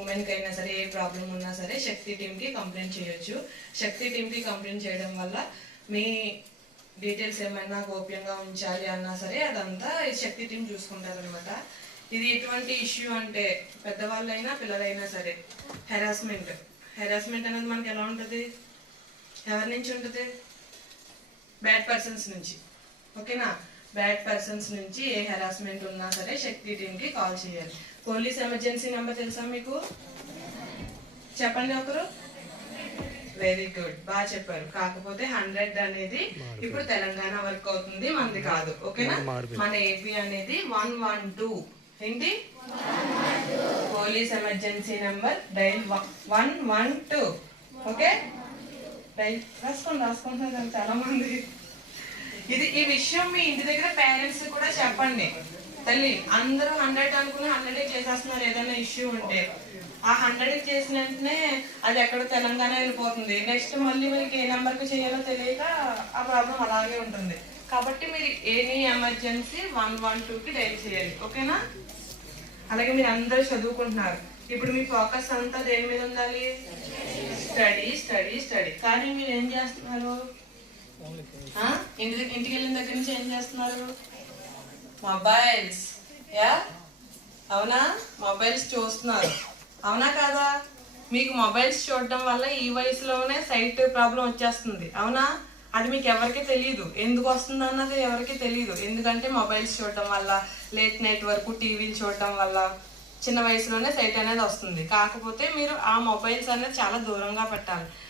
ఉమెన్కి అయినా సరే ఏ ప్రాబ్లం ఉన్నా సరే శక్తి టీమ్కి కంప్లైంట్ చేయొచ్చు. శక్తి టీమ్కి కంప్లైంట్ చేయడం వల్ల మీ డీటెయిల్స్ ఏమైనా గోప్యంగా ఉంచాలి అన్నా సరే అదంతా శక్తి టీం చూసుకుంటారనమాట. ఇది ఎటువంటి ఇష్యూ అంటే పెద్దవాళ్ళైనా పిల్లలైనా సరే హెరాస్మెంట్ అనేది మనకి ఎలా ఉంటుంది, ఎవరి నుంచి ఉంటుంది, బ్యాడ్ పర్సన్స్ నుంచి. ఓకేనా, బ్యాడ్ పర్సన్స్ నుంచి ఏ హెరాస్మెంట్ ఉన్నా సరే శక్తి టీంకి కాల్ చేయాలి. పోలీస్ ఎమర్జెన్సీ నెంబర్ తెలుసా మీకు? చెప్పండి ఒకరు. వెరీ గుడ్, బాగా చెప్పారు. కాకపోతే 100 అనేది ఇప్పుడు తెలంగాణ వర్క్ అవుతుంది, మనది కాదు. ఓకేనా, మన ఏపీ అనేది 112. ఏంటి? Police emergency number dial 112. Okay, రాసుకుంటున్నారు చాలా మంది. ఈ విషయం మీ ఇంటి దగ్గర పేరెంట్స్ కూడా చెప్పండి. తల్లి అందరూ 100 అనుకుని 100 చేసేస్తున్నారు. ఏదైనా ఇష్యూ ఉంటే ఆ 100 చేసిన వెంటనే అది ఎక్కడో తెలంగాణ వెళ్ళిపోతుంది. నెక్స్ట్ మళ్ళీ మీకు ఏ నెంబర్కి చేయాలో తెలియక ఆ ప్రాబ్లం అలాగే ఉంటుంది. కాబట్టి మీరు ఎనీ ఎమర్జెన్సీ 112కి డైల్ చేయాలి. ఓకేనా? అలాగే మీరు అందరూ చదువుకుంటున్నారు. ఇప్పుడు మీ ఫోకస్ అంతా దేని మీద ఉండాలి? Study study study. కానీ మీరు ఏం చేస్తున్నారు? ఇంటికి వెళ్ళిన దగ్గర నుంచి ఏం చేస్తున్నారు? మొబైల్స్. అవునా, మొబైల్స్ చూస్తున్నారు. అవునా కాదా? మీకు మొబైల్స్ చూడడం వల్ల ఈ వయసులోనే సైట్ ప్రాబ్లం వచ్చేస్తుంది. అవునా? అది మీకు ఎవరికి తెలియదు, ఎందుకు వస్తుంది అన్నది ఎవరికి తెలియదు. ఎందుకంటే మొబైల్స్ చూడడం వల్ల, లేట్ నైట్ వరకు టీవీలు చూడడం వల్ల చిన్న వయసులోనే సైట్ అనేది వస్తుంది. కాకపోతే మీరు ఆ మొబైల్స్ అనేది చాలా దూరంగా పెట్టాలి.